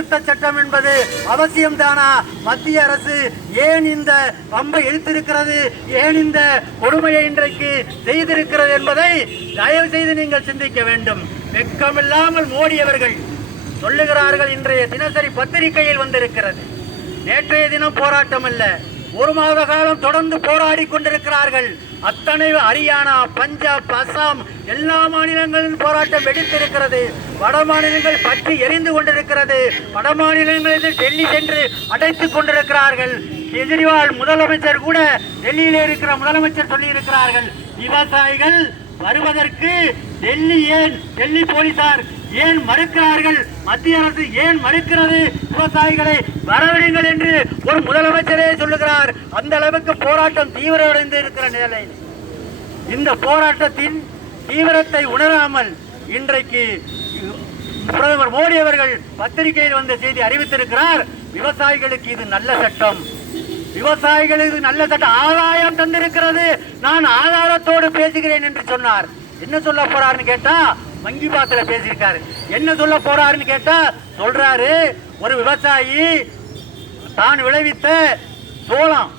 திருத்த சட்டம் என்பது அவசியம்தானா? மத்திய அரசு ஏன் இந்த பம்பை இழுத்திருக்கிறது? ஏன் இந்த கொடுமையை இன்றைக்கு செய்திருக்கிறது என்பதை தயவு செய்து நீங்கள் சிந்திக்க வேண்டும். வெட்கமில்லாமல் மோடி அவர்கள் சொல்லுகிறார்கள் இன்றைய தினசரி பத்திரிகையில் வந்திருக்கிறது. நேற்றைய தினம் போராட்டம் அல்ல ஒரு மாத காலம் தொடர்ந்து போராடி கொண்டிருக்கிறார்கள். அத்தனை ஹரியானா பஞ்சாப் அசாம் எல்லா மாநிலங்களிலும் போராட்டம் வெடித்திருக்கிறது. வட மாநிலங்கள் பற்றி எரிந்து கொண்டிருக்கிறது. வட மாநிலங்களில் டெல்லி சென்று அடைத்துக் கொண்டிருக்கிறார்கள். கெஜ்ரிவால் முதலமைச்சர் கூட டெல்லியில் இருக்கிற முதலமைச்சர் சொல்லியிருக்கிறார்கள் விவசாயிகள் வருவதற்கு டெல்லி ஏன்? டெல்லி போலீசார் ஏன் மறுக்கிறார்கள்? மத்திய அரசு ஏன் மறுக்கிறது? விவசாயிகளை வரவிடுங்கள் என்று ஒரு முதலமைச்சரே சொல்லுகிறார். அந்த அளவுக்கு போராட்டம் தீவிரமடைந்து இருக்கிற நிலையில். இந்த போராட்டத்தின் தீவிரத்தை உணராமல் இன்றைக்கு பிரதமர் மோடி அவர்கள் பத்திரிகையில் வந்த செய்தி அறிவித்திருக்கிறார். விவசாயிகளுக்கு இது நல்ல சட்டம். விவசாயிகளுக்கு நல்ல சட்டம். ஆதாயம் தந்திருக்கிறது. நான் ஆதாரத்தோடு பேசுகிறேன் என்று சொன்னார். என்ன சொல்ல போறாருன்னு கேட்டா வங்கி பாத்துல பேசியிருக்காரு. என்ன சொல்ல போறாருன்னு கேட்டா சொல்றாரு ஒரு விவசாயி தான் விளைவித்த சோளம்.